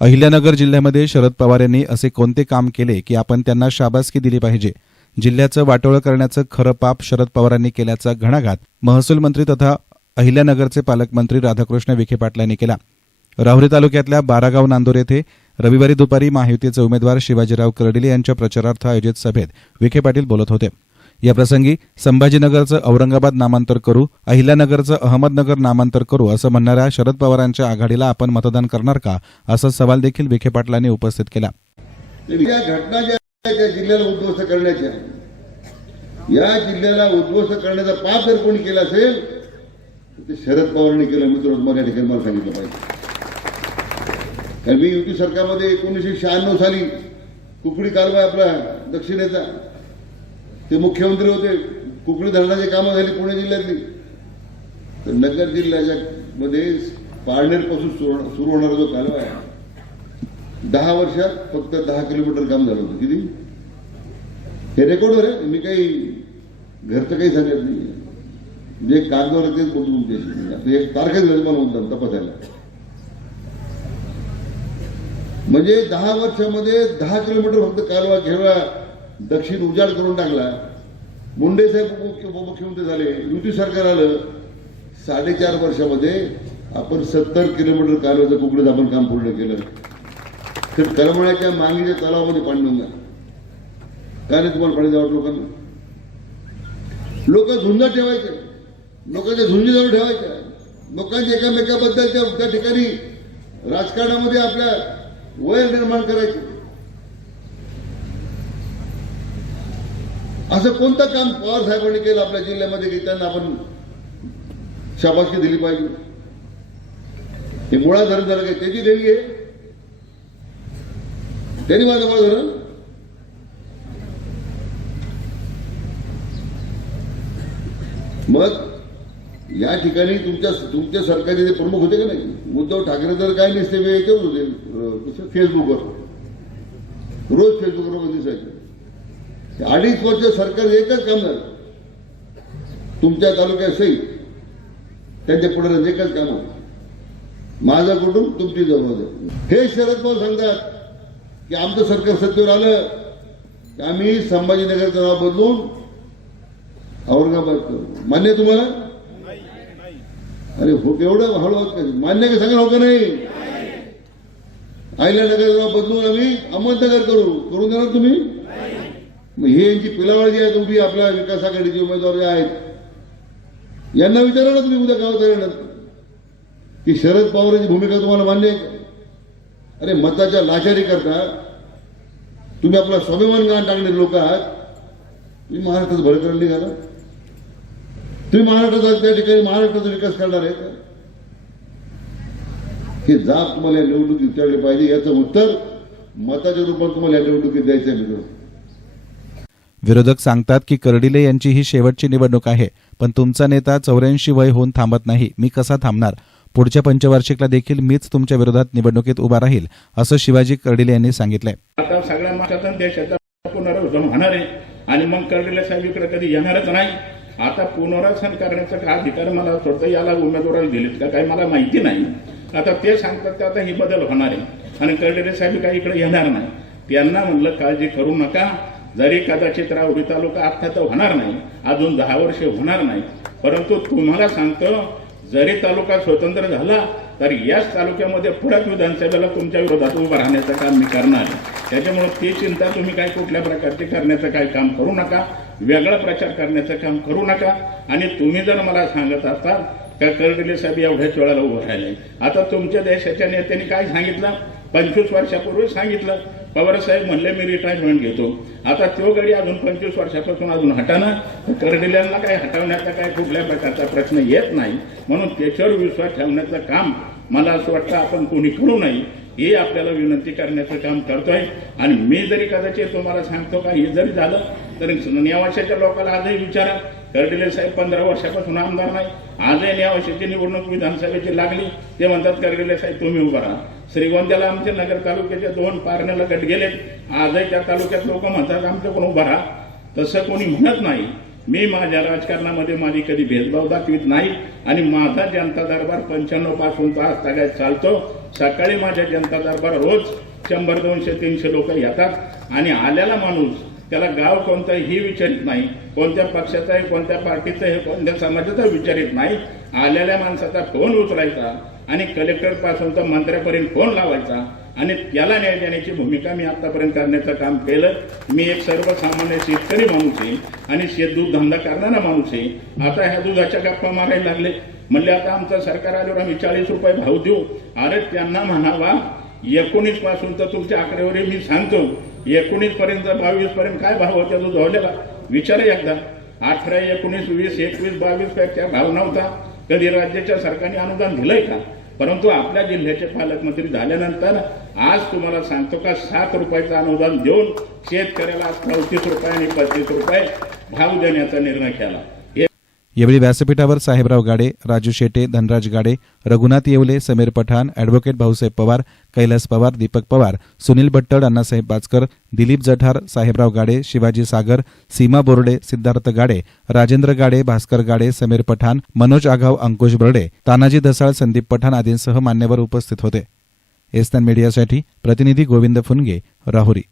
अहिल्यानगर जिल्ह्यामध्ये शरद पवार यांनी असे कोणते काम केले की आपण त्यांना शाबासकी दिली पाहिजे? जिल्ह्याचं वाटोळं करण्याचं खरं पाप शरद पवारांनी केल्याचा घणाघात महसूल मंत्री तथा अहिल्यानगरचे पालकमंत्री राधाकृष्ण विखे पाटलांनी केला. राहुरी तालुक्यातल्या बारागाव नांदोर येथे रविवारी दुपारी महायुतीचे उमेदवार शिवाजीराव कर्डिले यांच्या प्रचारार्थ आयोजित सभेत विखे पाटील बोलत होते. याप्रसंगी संभाजीनगरचं औरंगाबाद नामांतर करू अहिल्यानगरचं अहमदनगर नामांतर करू असं म्हणणाऱ्या शरद पवारांच्या आघाडीला आपण मतदान करणार का असा सवाल देखील विखे पाटलांनी उपस्थित केला. या घटना ज्या त्या जिल्ह्याला उद्ध्वस्त करण्याच्या या जिल्ह्याला उद्ध्वस्त करण्याचा पाप जर कोणी केला असेल ते शरद पवारांनी केलं. मी तुला तुम्हाला या ठिकाणी मला सांगितलं पाहिजे. कारण मी युती सरकारमध्ये एकोणीसशे शहाण्णव साली कुकडी कालवा आपला दक्षिणेचा ते मुख्यमंत्री होते. कुकडी धरणाची कामं झाली पुणे जिल्ह्यातली. तर नगर जिल्ह्याच्या मध्ये पारनेरपासून सुरू सुरू होणारा जो कालवा आहे दहा वर्षात फक्त दहा किलोमीटर काम झालं होतं. किती? हे रेकॉर्डवर आहे. मी काही घरचं काही सांगत नाही. जे कागदावर तेच बोलतो तुमच्याशी एक तारखेच मला म्हणतात तपासायला. म्हणजे दहा वर्षामध्ये दहा किलोमीटर फक्त कालवा घेवा दक्षिण उजाड करून टाकला. मुंडे साहेब उपमुख्यमंत्री झाले. युती सरकार आलं. साडेचार वर्षामध्ये आपण सत्तर किलोमीटर कालव्याचं कुकडीत आपण काम पूर्ण केलं. तर करमळ्याच्या मागणीच्या तलावामध्ये पाणी नव्हतं. काय नाही तुम्हाला पाणी द्यावं लोकांना? लोक झुंजा ठेवायचे. लोकांच्या झुंजीजवळ ठेवायच्या लोकांच्या एकामेकाबद्दल त्या त्या ठिकाणी राजकारणामध्ये आपल्या वैर निर्माण करायचे. असं कोणतं काम पवार साहेबांनी केलं आपल्या जिल्ह्यामध्ये की त्यांना आपण शाबासकी दिली पाहिजे? हे मुळा धरण झालं काय? त्याची देणी आहे. त्यांनी माझं मुळा धरण? मग या ठिकाणी तुमच्या तुमच्या सरकारी ते प्रमुख होते का नाही? उद्धव ठाकरे तर काय नसते मी याच्यावर होते फेसबुकवर रोज फेसबुकवर दिसायचे अडीच वर्ष सरकार एकच काम झालं. तुमच्या तालुक्यात सही त्यांच्या पुढे एकच काम होतं. माझं कुटुंब तुमची जबाबदारी हे शरद पवार सांगतात की आमचं सरकार सत्तेवर आलं की आम्ही संभाजीनगरचं नाव बदलून औरंगाबाद करू. मान्य तुम्हाला? अरे हो एवढं हळूहळू मान्य का सांगा हो का नाही? अहिल्यानगर नाव बदलून आम्ही अहमदनगर करू. करून देणार तुम्ही? मग हे यांची पिलावळ जी आहे तुम्ही आपल्या विकास आघाडीचे उमेदवार जे आहेत यांना विचारा ना तुम्ही उद्या गावात येणार की शरद पवारांची भूमिका तुम्हाला मान्य आहे का? अरे मताच्या लाचारी करता तुम्ही आपला स्वाभिमान गाण टाकणारे लोक आहात तुम्ही महाराष्ट्राचं भर निघाला तुम्ही महाराष्ट्राचा त्या ठिकाणी महाराष्ट्राचा विकास करणार आहे का? हे जाब तुम्हाला या निवडणुकीत विचारले पाहिजे याचं उत्तर मताच्या रूपात तुम्हाला या निवडणुकीत द्यायचं आहे मित्र विरोधक सांगतात की कर्डिले यांची ही शेवटची निवडणूक आहे पण तुमचा नेता चौऱ्याऐंशी वय होऊन थांबत नाही. मी कसा थांबणार? पुढच्या पंचवार्षिकला देखील मीच तुमच्या विरोधात निवडणुकीत उभा राहील असं शिवाजी कर्डिले यांनी सांगितलंय. आता सगळ्या महाराष्ट्रात देशाचा पुनर्वसन होणार आहे आणि मग कर्डिले साहेब इकडे कधी येणारच नाही. आता पुनर्वसन करण्याचा काय अधिकार मला थोडं याला उमेदवाराला दिलेत का काही मला माहिती नाही. आता ते सांगतात की आता ही बदल होणार आहे. आणि कर्डिले साहेब काही इकडे येणार नाही. त्यांना म्हणलं काळजी करू नका. जरी कदाचित राहुरी तालुका आत्ता तर होणार नाही अजून दहा वर्षे होणार नाही परंतु तुम्हाला सांगतो जरी तालुका स्वतंत्र झाला तर याच तालुक्यामध्ये परत विधानसभेला तुमच्या विरोधात उभं राहण्याचं काम मी करणार आहे. त्याच्यामुळे ती चिंता तुम्ही काय कुठल्या प्रकारची करण्याचं काही काम करू नका वेगळा प्रचार करण्याचं काम करू नका. आणि तुम्ही जर मला सांगत असाल का कर्डिले साहेब एवढ्याच वेळाला उभं राहिले. आता तुमच्या देशाच्या नेत्यांनी काय सांगितलं? पंचवीस वर्षापूर्वी सांगितलं. पवार साहेब म्हणले मी रिटायरमेंट घेतो. आता तो गडी अजून पंचवीस वर्षापासून अजून हटाना तर कर्डिल्यांना काही हटवण्याचा काही कुठल्या प्रकारचा प्रश्न येत नाही. म्हणून त्याच्यावर विश्वास ठेवण्याचं काम मला असं वाटतं आपण कोणी करू नये हे आपल्याला विनंती करण्याचं काम करतोय. आणि मी जरी कदाचित तुम्हाला सांगतो का हे जरी झालं तरी नेवाशाच्या लोकांना आजही विचारा. कर्डिले साहेब पंधरा वर्षापासून आमदार नाही. आजही नेवाशाची निवडणूक विधानसभेची लागली. ते म्हणतात कर्डिले साहेब तुम्ही उभा राहा. श्रीगोंद्याला आमच्या नगर तालुक्याच्या दोन पारण्याला गट गेलेत आजही त्या तालुक्यात लोक म्हणतात आमचं कोण उभा राहा. तसं कोणी म्हणत नाही. मी माझ्या राजकारणामध्ये माझी कधी भेदभाव दाखवित नाही. आणि माझा जनता दरबार पंच्याण्णवपासून तर सगळ्यात चालतो. सकाळी माझ्या जनता दरबार रोज शंभर दोनशे तीनशे लोक येतात. आणि आलेला माणूस त्याला गाव कोणतं ही विचारित नाही. कोणत्या पक्षाचा आहे कोणत्या पार्टीचं हे कोणत्या समाजाचा विचारित नाही. आलेल्या माणसाचा फोन उचलायचा. आणि कलेक्टरपासून तर मंत्र्यापर्यंत फोन लावायचा आणि त्याला न्याय देण्याची भूमिका मी आतापर्यंत करण्याचं काम केलं. मी एक सर्वसामान्य शेतकरी माणूस आहे आणि शेतदूध धंदा करणारा माणूस आहे. आता ह्या दुधाच्या गप्पा मारायला लागले. म्हणले आता आमचं सरकार आल्यावर आम्ही चाळीस रुपये भाव देऊ. अरे त्यांना म्हणावा एकोणीसपासून तर तुमच्या आकडेवारी मी सांगतो. एकोणीस पर्यंत बावीस पर्यंत काय भाव होत्या तो धावलेला विचार एकदा. अठरा एकोणीस वीस एकवीस बावीस त्या भाव नव्हता. कधी राज्याच्या सरकारने अनुदान दिलंय का? परंतु आपल्या जिल्ह्याचे पालकमंत्री झाल्यानंतर आज तुम्हाला सांगतो का सात रुपयाचं अनुदान देऊन शेतकऱ्याला चौतीस रुपये आणि पस्तीस रुपये भाव देण्याचा निर्णय केला. यावेळी व्यासपीठावर साहेबराव गाडे राजू शेटे धनराज गाडे रघुनाथ येवले समीर पठाण अॅडव्होकेट भाऊसाहेब पवार कैलास पवार दीपक पवार सुनील भट्टड अण्णासाहेब बाचकर दिलीप जठार साहेबराव गाडे शिवाजी सागर सीमा बोर्डे सिद्धार्थ गाडे राजेंद्र गाडे भास्कर गाडे समीर पठाण मनोज आघाव अंकुश बर्डे तानाजी धसाळ संदीप पठाण आदींसह मान्यवर उपस्थित होते. एस्तान मीडियासाठी प्रतिनिधी गोविंद फुनगे राहुरी.